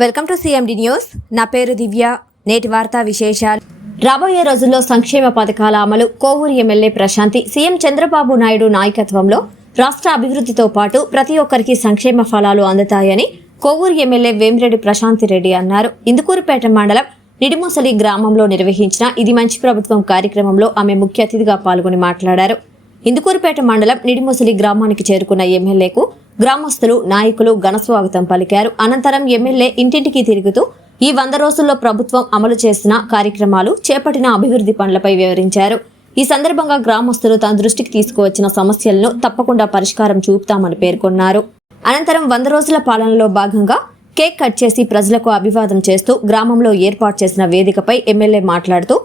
Welcome to CMD news. నా పేరు దివ్య. నేటి వార్తా విశేషాలు. రాబోయే రోజుల్లో సంక్షేమ పథకాల అమలు, కోవూరు ఎమ్మెల్యే ప్రశాంతి సీఎం చంద్రబాబు నాయుడు నాయకత్వంలో రాష్ట్ర అభివృద్ధితో పాటు ప్రతి ఒక్కరికి సంక్షేమ ఫలాలు అందుతాయని కోవూరు ఎమ్మెల్యే వేమిరెడ్డి ప్రశాంతి రెడ్డి అన్నారు. ఇందుకూరుపేట మండలం నిడిముసలి గ్రామంలో నిర్వహించిన ఇది మంచి ప్రభుత్వం కార్యక్రమంలో ఆమె ముఖ్య అతిథిగా పాల్గొని మాట్లాడారు. ఇందుకూరుపేట మండలం నిడిముసలి గ్రామానికి చేరుకున్న ఎమ్మెల్యేకు గ్రామస్తులు, నాయకులు ఘనస్వాగతం పలికారు. అనంతరం ఎమ్మెల్యే ఇంటింటికి తిరుగుతూ ఈ 100 రోజుల్లో ప్రభుత్వం అమలు చేసిన కార్యక్రమాలు, చేపట్టిన అభివృద్ధి పనులపై వివరించారు. ఈ సందర్భంగా గ్రామస్తులు తన దృష్టికి తీసుకువచ్చిన సమస్యలను తప్పకుండా పరిష్కారం చూపుతామని పేర్కొన్నారు. అనంతరం 100 రోజుల పాలనలో భాగంగా కేక్ కట్ చేసి ప్రజలకు అభివాదం చేస్తూ గ్రామంలో ఏర్పాటు చేసిన వేదికపై ఎమ్మెల్యే మాట్లాడుతూ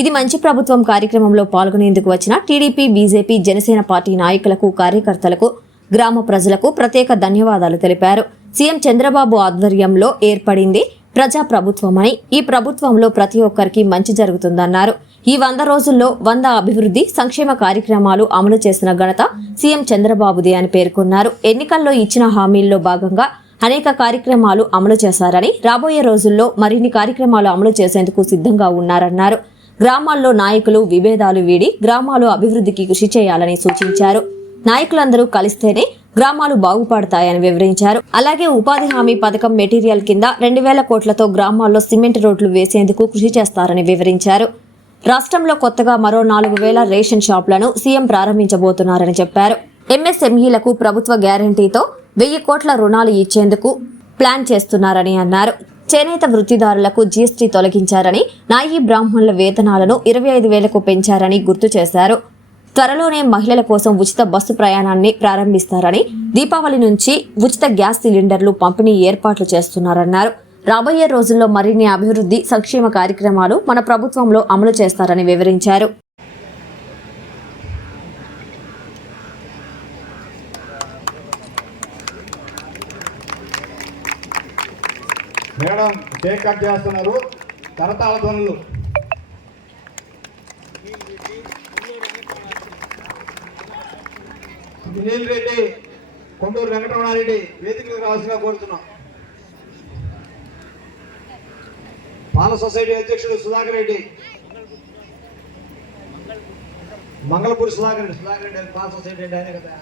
ఇది మంచి ప్రభుత్వం కార్యక్రమంలో పాల్గొనేందుకు వచ్చిన టీడీపీ, బీజేపీ, జనసేన పార్టీ నాయకులకు, కార్యకర్తలకు, గ్రామ ప్రజలకు ప్రత్యేక ధన్యవాదాలు తెలిపారు. సీఎం చంద్రబాబు ఆధ్వర్యంలో ఏర్పడింది ప్రజా ప్రభుత్వమని, ఈ ప్రభుత్వంలో ప్రతి ఒక్కరికి మంచి జరుగుతుందన్నారు. ఈ 100 రోజుల్లో 100 అభివృద్ధి సంక్షేమ కార్యక్రమాలు అమలు చేసిన ఘనత సీఎం చంద్రబాబుదే అని పేర్కొన్నారు. ఎన్నికల్లో ఇచ్చిన హామీల్లో భాగంగా అనేక కార్యక్రమాలు అమలు చేశారని, రాబోయే రోజుల్లో మరిన్ని కార్యక్రమాలు అమలు చేసేందుకు సిద్ధంగా ఉన్నారన్నారు. గ్రామాల్లో నాయకులు విభేదాలు వీడి గ్రామాలు అభివృద్ధికి కృషి చేయాలని సూచించారు. నాయకులందరూ కలిస్తేనే గ్రామాలు బాగుపడతాయని వివరించారు. అలాగే ఉపాధి హామీ పథకం మెటీరియల్ కింద 2000 కోట్లతో గ్రామాల్లో సిమెంట్ రోడ్లు వేసేందుకు కృషి చేస్తారని వివరించారు. రాష్ట్రంలో కొత్తగా మరో 4000 రేషన్ షాపులను సీఎం ప్రారంభించబోతున్నారని చెప్పారు. ఎంఎస్ఎంఈలకు ప్రభుత్వ గ్యారంటీతో 1000 కోట్ల రుణాలు ఇచ్చేందుకు ప్లాన్ చేస్తున్నారని అన్నారు. చేనేత వృత్తిదారులకు జీఎస్టీ తొలగించారని, నాయీ బ్రాహ్మణుల వేతనాలను 25,000కు పెంచారని గుర్తు చేశారు. త్వరలోనే మహిళల కోసం ఉచిత బస్సు ప్రయాణాన్ని ప్రారంభిస్తారని, దీపావళి నుంచి ఉచిత గ్యాస్ సిలిండర్లు పంపిణీ ఏర్పాట్లు చేస్తున్నారన్నారు. రాబోయే రోజుల్లో మరిన్ని అభివృద్ధి సంక్షేమ కార్యక్రమాలు మన ప్రభుత్వంలో అమలు చేస్తారని వివరించారు. మేడం కేక్ కట్ చేస్తున్నారు. కరతాళ ధ్వనులు. సునీల్ రెడ్డి, కొండూరు వెంకటరమణారెడ్డి వేదికలకు రావాల్సిందిగా కోరుతున్నాం. పాల సొసైటీ అధ్యక్షుడు సుధాకర్ రెడ్డి, మంగళపూరి సుధాకర్ రెడ్డి పాల సొసైటీ అంటే ఆయనే కదా.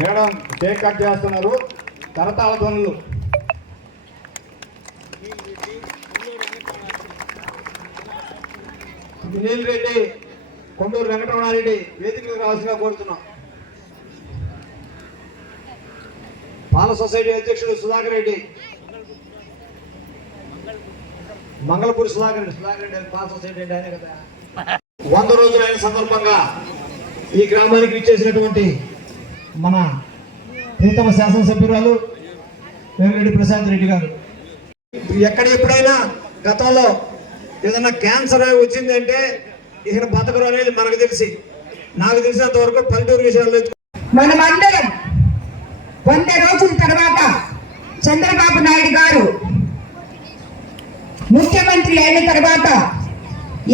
మేడం కేక్ కట్ చేస్తున్నారు. కరతాళ ధ్వనులు. సునీల్ రెడ్డి, కొండూరు వెంకటరమణారెడ్డి వేదికలకు రావాల్సిందిగా కోరుతున్నాం. పాల సొసైటీ అధ్యక్షుడు సుధాకర్ రెడ్డి, మంగళపూరి సుధాకర్ రెడ్డి పాల సొసైటీ అంటే ఆయనే కదా. 100 రోజులైన సందర్భంగా ఈ గ్రామానికి ఇచ్చేసినటువంటి మన ప్రీతమ శాసనసభ్యురాలు వేమిరెడ్డి ప్రశాంత్ రెడ్డి గారు, ఎప్పుడైనా గతంలో ఏదైనా క్యాన్సర్ వచ్చిందంటే ఇక బతకరు అనేది నాకు తెలిసినంత వరకు పల్లెటూరు విషయాల్లో మనమందరం 100 రోజుల తర్వాత చంద్రబాబు నాయుడు గారు ముఖ్యమంత్రి అయిన తర్వాత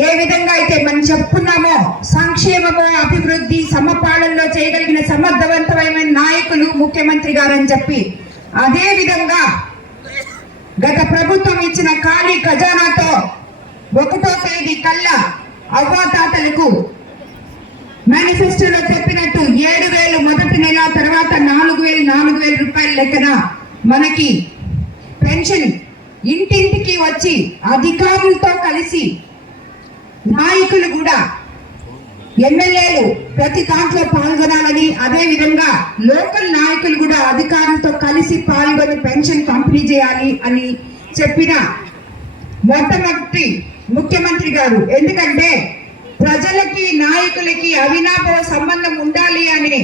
ఏ విధంగా అయితే మనం చెప్పుకున్నామో సంక్షేమము, అభివృద్ధి, సమపాలనలో చేయగలిగిన సమర్థవంతమైన నాయకులు ముఖ్యమంత్రి గారు అని చెప్పి, అదే విధంగా గత ప్రభుత్వం ఇచ్చిన ఖాళీ ఖజానాతో 1వ తేదీ కల్లా అవ్వాతాతలకు మేనిఫెస్టోలో చెప్పినట్టు 7,000 మొదటి నెల, తర్వాత 4,000 రూపాయల లెక్కన మనకి పెన్షన్ ఇంటింటికి వచ్చి అధికారులతో కలిసి నాయకులు కూడా, ఎమ్మెల్యేలు ప్రతి దాంట్లో పాల్గొనాలని, అదే విధంగా లోకల్ నాయకులు కూడా అధికారులతో కలిసి పాల్గొని పెన్షన్ పంపిణీ చేయాలి అని చెప్పిన మొట్టమొదటి ముఖ్యమంత్రి గారు. ఎందుకంటే ప్రజలకి, నాయకులకి అవినాభావ సంబంధం ఉండాలి అనే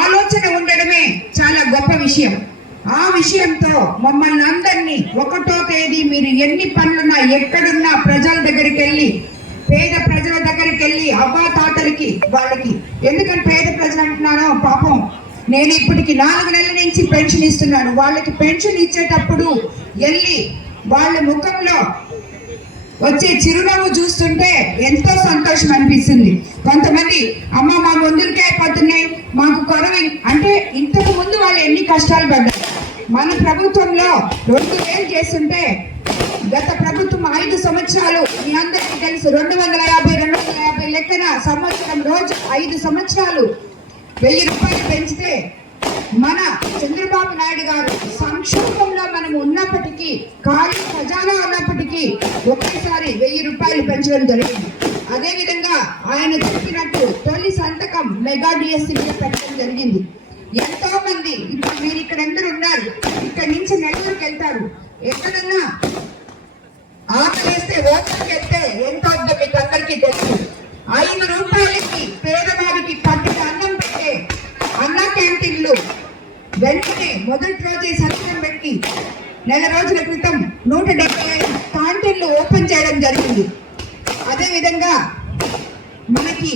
ఆలోచన ఉండడమే చాలా గొప్ప విషయం. ఆ విషయంతో మమ్మల్ని అందరినీ 1వ తేదీ మీరు ఎన్ని పనులున్నా, ఎక్కడున్నా ప్రజల దగ్గరికి వెళ్ళి, పేద ప్రజల దగ్గరికి వెళ్ళి అవ్వాతాతలకి వాళ్ళకి, ఎందుకంటే పేద ప్రజలు అంటున్నానో పాపం, నేను ఇప్పటికి 4 నెలల నుంచి పెన్షన్ ఇస్తున్నాను. వాళ్ళకి పెన్షన్ ఇచ్చేటప్పుడు వెళ్ళి వాళ్ళ ముఖంలో వచ్చే చిరునవ్వు చూస్తుంటే ఎంతో సంతోషం అనిపిస్తుంది. కొంతమంది అమ్మ మా మందులకే అయిపోతున్నాయి, మాకు కొరవి అంటే ఇంతకు ముందు వాళ్ళు ఎన్ని కష్టాలు పడ్డారు. మన ప్రభుత్వంలో 2000 చేస్తుంటే గత ప్రభుత్వం 5 సంవత్సరాలు మీ అందరికీ తెలుసు 250 లెక్కన సంవత్సరం రోజు 5 సంవత్సరాలు 1000 రూపాయలు పెంచితే మన చంద్రబాబు నాయుడు గారు సంక్షోభంలో మనం ఉన్నప్పటికీ ఖాళీ ఖజానా ఉన్నప్పటికీ ఒకేసారి 1000 రూపాయలు పెంచడం జరిగింది. అదేవిధంగా ఆయన చెప్పినట్టు తొలి సంతకం మెగా డిఎస్సీ మీద పెట్టడం జరిగింది. ఎంతో మంది ఇప్పుడు మీరు ఇక్కడ అందరూ ఉన్నారు, ఇక్కడ నుంచి నెల్లూరుకి వెళ్తారు, ఎక్కడన్నా ఆకలిస్తే ఓట్లకి వెళ్తే ఎంత అవుతుందో మీకు అందరికీ తెలుసు. 5 రూపాయలకి పేదవారికి పట్టిన అన్నం పెట్టే అన్న క్యాంటీన్లు వెంటనే మొదటి రోజే సంతకం పెట్టి నెల రోజుల క్రితం 175 క్యాంటీన్లు ఓపెన్ చేయడం జరిగింది. అదేవిధంగా మనకి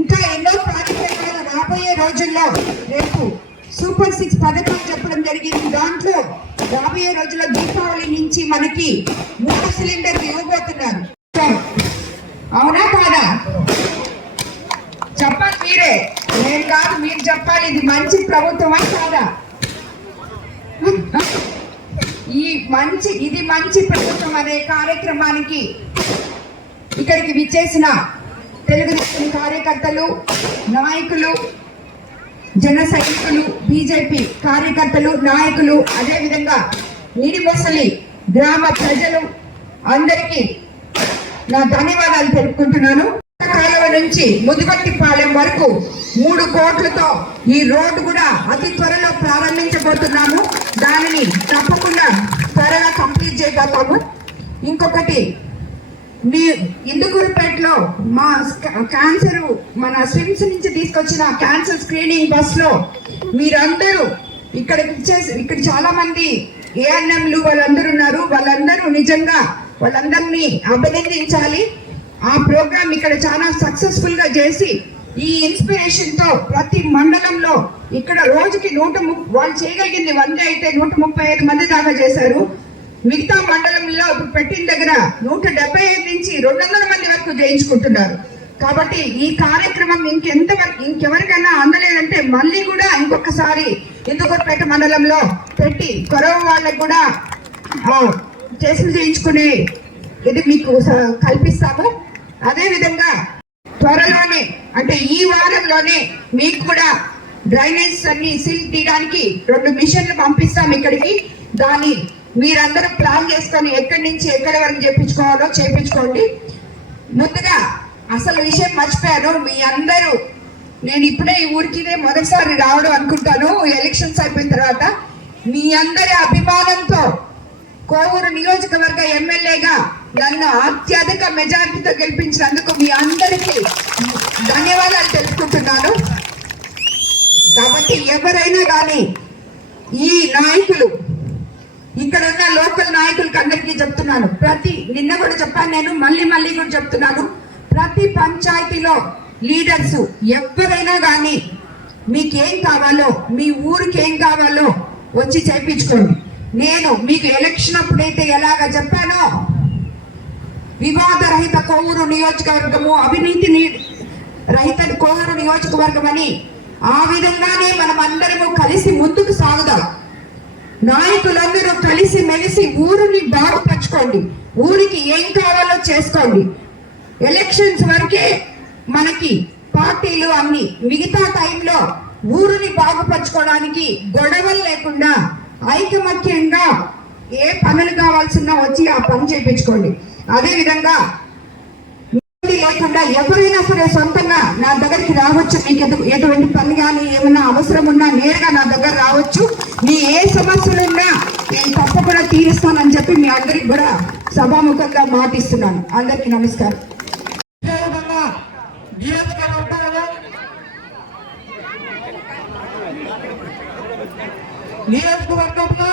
ఇంకా ఎన్నో ప్రాజెక్టులు రాబోయే రోజుల్లో రేపు సూపర్ 6 పథకం చెప్పడం జరిగింది. దాంట్లో రాబోయే రోజుల్లో దీపావళి నుంచి మనకి 3 సిలిండర్లు ఇవ్వబోతున్నారు. అవునా కాదా? చెప్పాలి మీరే, నేను కాదు, మీరు చెప్పాలి. ఇది మంచి ప్రభుత్వమా కాదా? ఇది మంచి ప్రభుత్వం అనే కార్యక్రమానికి ఇక్కడికి విచ్చేసిన తెలుగుదేశం కార్యకర్తలు, నాయకులు, జన సైనికులు, బీజేపీ కార్యకర్తలు, నాయకులు, అదేవిధంగా నిడిమొసలి గ్రామ ప్రజలు అందరికీ నా ధన్యవాదాలు తెలుపుకుంటున్నాను. కాలువ నుంచి ముదిగొట్టిపాలెం వరకు 3 కోట్లతో ఈ రోడ్డు కూడా అతి త్వరలో ప్రారంభించబోతున్నాము. దానిని తప్పకుండా త్వరగా కంప్లీట్ చేయబోతాము. ఇంకొకటి, మీ ఇందుకూరుపేటలో మా క్యాన్సర్ మన స్విమ్స్ నుంచి తీసుకొచ్చిన క్యాన్సర్ స్క్రీనింగ్ బస్లో మీరందరూ ఇక్కడ చాలా మంది ఏఎన్ఎంలు వాళ్ళందరూ ఉన్నారు. వాళ్ళందరూ నిజంగా వాళ్ళందరినీ అభినందించాలి. ఆ ప్రోగ్రామ్ ఇక్కడ చాలా సక్సెస్ఫుల్ గా చేసి ఈ ఇన్స్పిరేషన్ తో ప్రతి మండలంలో ఇక్కడ రోజుకి వాళ్ళు చేయగలిగింది 100 అయితే 135 మంది దాకా చేశారు. మిగతా మండలంలో పెట్టిన దగ్గర 175 నుంచి 200 మంది వరకు చేయించుకుంటున్నారు. కాబట్టి ఈ కార్యక్రమం ఇంకెవరికైనా అందలేదంటే మళ్ళీ కూడా ఇంకొకసారి ఇందుకూరుపేట మండలంలో పెట్టి కొరవ వాళ్ళకు కూడా టెస్టులు చేయించుకునే ఇది మీకు కల్పిస్తాము. అదేవిధంగా త్వరలోనే అంటే ఈ వారంలోనే మీకు కూడా డ్రైనేజ్ అన్ని సీల్ తీయడానికి 2 మిషన్లు పంపిస్తాం ఇక్కడికి. దాన్ని మీరందరూ ప్లాన్ చేసుకొని ఎక్కడి నుంచి ఎక్కడి వరకు చేయించుకోవాలో చేయించుకోండి. ముందుగా అసలు విషయం మర్చిపోయాను, మీ అందరూ నేను ఇప్పుడే ఈ ఊరికి మొదటిసారి రావడం అనుకుంటాను ఎలక్షన్స్ అయిపోయిన తర్వాత. మీ అందరి అభిమానంతో కోవూరు నియోజకవర్గ ఎమ్మెల్యేగా నన్ను అత్యధిక మెజారిటీతో గెలిపించినందుకు మీ అందరికీ ధన్యవాదాలు తెలుపుకుంటున్నాను. కాబట్టి ఎవరైనా కానీ ఈ నాయకులు ఇక్కడ ఉన్న లోకల్ నాయకులకి అందరికీ చెప్తున్నాను, నిన్న కూడా చెప్పాను, నేను మళ్ళీ కూడా చెప్తున్నాను, ప్రతి పంచాయతీలో లీడర్స్ ఎవరైనా కానీ మీకేం కావాలో, మీ ఊరికి ఏం కావాలో వచ్చి చేయించుకోండి. నేను మీకు ఎలక్షన్ అప్పుడైతే ఎలాగ చెప్పానో వివాద రహిత కోవూరు నియోజకవర్గము, అవినీతి రహిత కోవూరు నియోజకవర్గం అని ఆ విధంగానే మనం అందరము కలిసి ముందుకు సాగుదాం. నాయకులందరూ కలిసి మెలిసి ఊరిని బాగుపరచుకోండి, ఊరికి ఏం కావాలో చేసుకోండి. ఎలక్షన్స్ వరకే మనకి పార్టీలు అన్ని, మిగతా టైంలో ఊరిని బాగుపరచుకోవడానికి గొడవలు లేకుండా ఐకమత్యంగా ఏ పనులు కావాల్సిన వచ్చి ఆ పని చేయించుకోండి. అదేవిధంగా లేకుండా ఎవరైనా సరే సొంతంగా నా దగ్గరికి రావచ్చు. మీకు ఎటువంటి పని కానీ ఏమైనా అవసరం ఉన్నా నేరుగా నా దగ్గర రావచ్చు. మీ ఏ సమస్యలు ఉన్నా నేను తప్పకుండా తీరుస్తానని చెప్పి మీ అందరికి కూడా సభాముఖంగా మాటిస్తున్నాను. అందరికీ నమస్కారం. నియోజకవర్గంలో